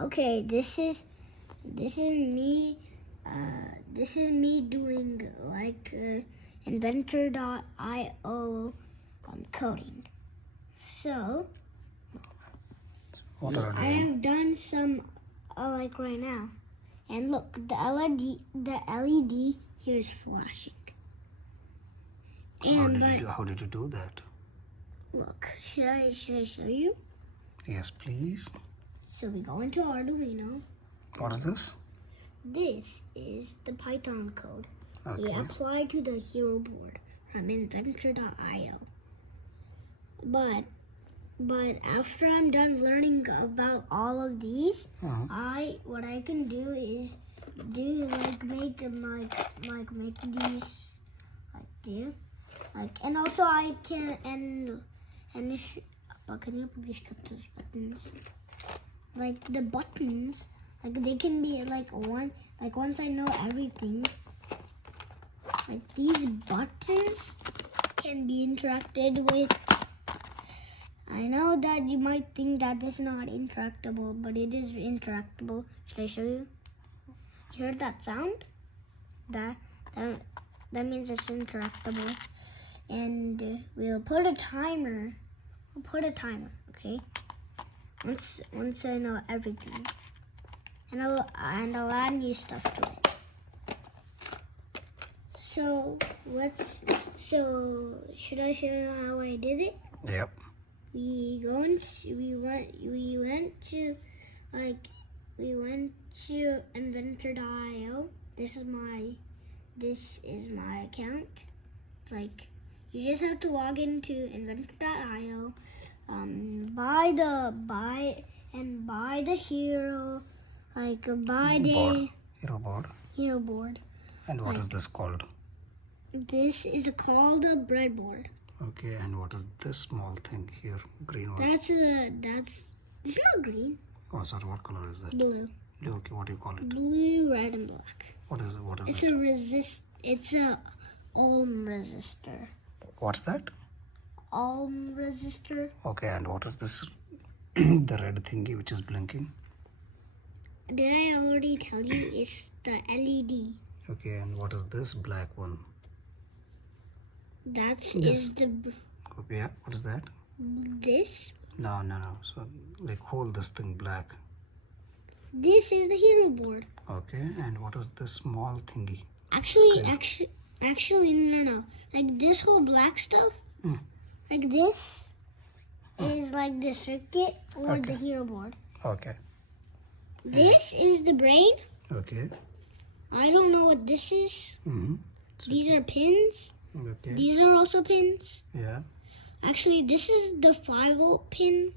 Okay, this is me. This is me doing like inventor.io coding. So What are I have done some like right now, and look, the LED here is flashing. And how did you do that? look, should I show you? Yes, please. So we go into Arduino. What is this? This is the Python code we Okay. apply to the hero board from inventor.io. But after I'm done learning about all of these, what I can do is make these and also I can but can you please cut those buttons? Like the buttons, like they can be once I know everything, like these buttons can be interacted with. I know that you might think that this is not interactable, but it is interactable. Should I show you? You heard that sound? That means it's interactable. And we'll put a timer. Okay? Once I know everything. And I'll add new stuff to it. So should I show you how I did it? Yep. We went to inventor.io. This is my account. Like, you just have to log into inventor.io, buy the hero, hero board. And what is this called? This is called a breadboard. Okay, and what is this small thing here? Green one. It's not green. Oh, sorry, what color is that? Blue. Blue, okay, what do you call it? Blue, red, and black. What is it? It's a ohm resistor. What's that? Ohm resistor. Okay, and what is this? The red thingy which is blinking. Did I already tell you? It's the LED. Okay, and what is this black one? Is the. Okay, yeah, what is that? This. No. So, like, hold this thing black. This is the hero board. Okay, and what is this small thingy? Actually, no. Like this whole black stuff. Like this is like the circuit or the hero board. Okay. This is the brain. Okay. I don't know what this is. These are pins. Okay. These are also pins. Yeah. Actually, this is the 5-volt pin.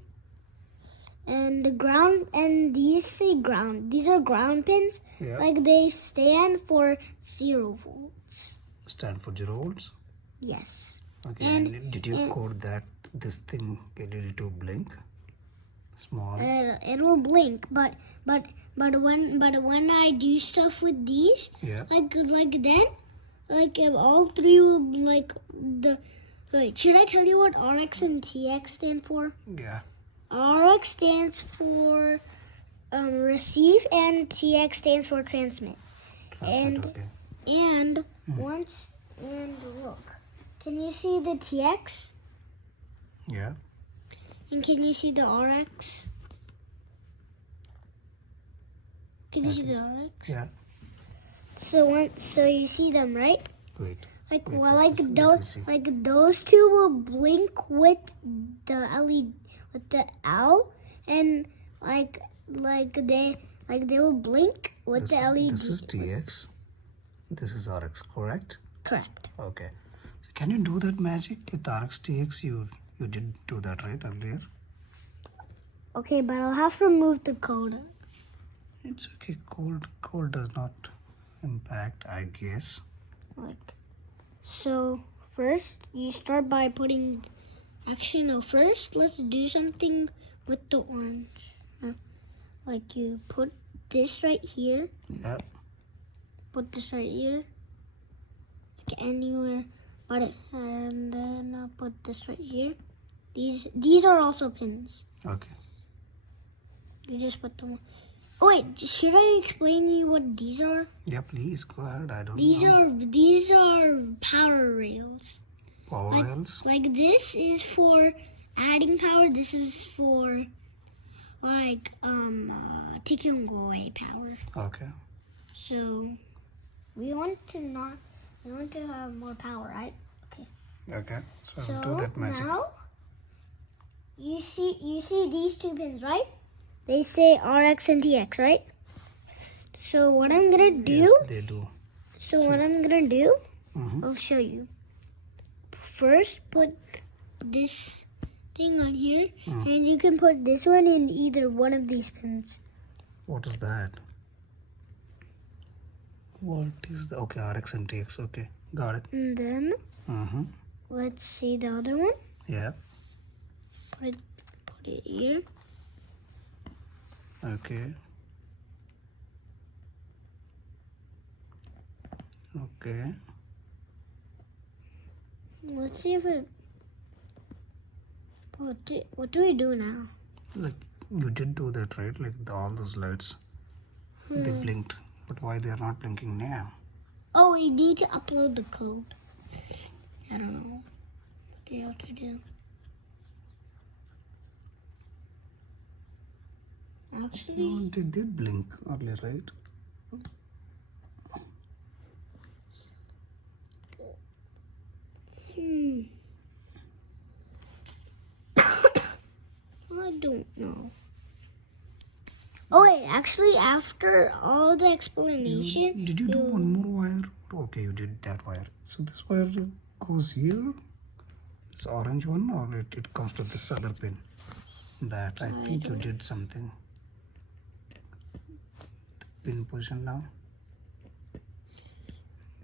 And the ground, and these say ground. These are ground pins. Yeah. Like they stand for 0 volts. Stand for 0 volts? Yes. Okay. And did you code this thing LED to blink? Small. It will blink, but when I do stuff with these, like all three will Wait, should I tell you what RX and TX stand for? Yeah. RX stands for receive, and TX stands for transmit. And look, can you see the TX? Yeah. And can you see the RX? Can you see the RX? Yeah. So you see them, right? Wait. Those two will blink with the LED, with the L, and they will blink with the LED. This is TX. This is RX, correct? Correct. Okay. So can you do that magic with RX TX? You did do that, right, earlier? Okay, but I'll have to remove the code. It's okay. Code does not impact, I guess. So first, you start by putting. Actually, no. First, let's do something with the orange. Like you put this right here. Yeah. Put this right here. Like anywhere but it, and then I'll put this right here. These are also pins. Okay. You just put them. Oh wait, should I explain you what these are? Yeah, please go ahead. I don't These know. are power rails. Power Like, rails. like this is for adding power. This is for like taking away power. Okay. So we want to have more power, right? Okay. Okay. So, So do that magic. now you see these two pins, right? They say RX and TX, right? So what I'm gonna do? Yes, they do. So what I'm gonna do? Mm-hmm. I'll show you. First, put this thing on here, and you can put this one in either one of these pins. What is that? What is the okay RX and TX? Okay, got it. And then Mm-hmm. let's see the other one. Yeah. Put it here. Okay. Okay. Let's see if it. What do we do now? Like you did do that, right? Like all those lights, they blinked. But why they are not blinking now? Oh, we need to upload the code. I don't know what do you have to do. Actually, No, they did blink earlier, right? I don't know. Oh wait, actually, after all the explanation, Did you do one more wire? Okay, you did that wire. So this wire goes here. This orange one, or it comes to this other pin. That I think you did something. The pin position now.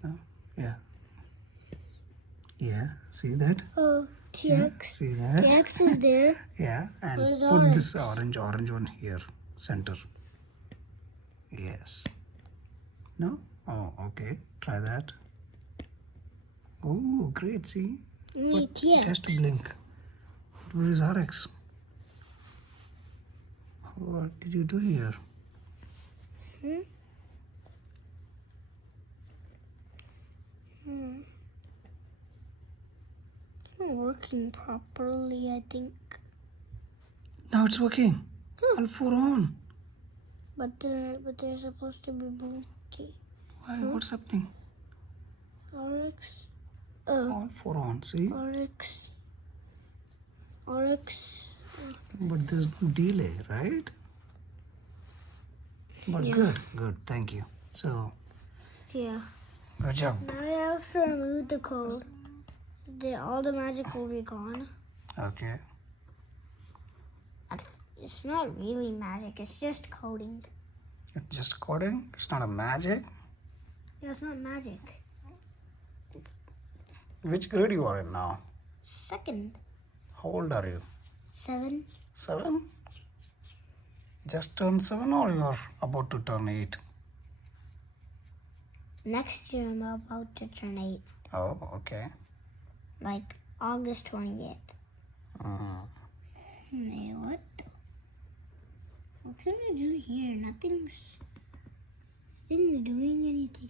No? Yeah. Yeah. See that? oh, Yeah. TX. See that? TX is there. Yeah. And Where's put this orange one here, center. Yes. No? Oh, okay. Try that. Oh, great. See? Only But it has TX. to blink. Where is RX? What did you do here? It's not working properly, I think. Now it's working. All four on. But they're supposed to be blinking. Why? What's happening? RX. All four on. See? RX. But there's no delay, right? But Yeah. good. Thank you. So, Yeah. good job. Now I have to remove the code. All the magic will be gone. Okay. It's not really magic. It's just coding. It's just coding. It's not a magic. Yeah, it's not magic. Which grade you are in now? Second. How old are you? 7. 7? Just turned 7 or you are about to turn 8? Next year I'm about to turn 8. Oh, okay. Like August 28th. Hey, what? What can I do here? Nothing's doing anything.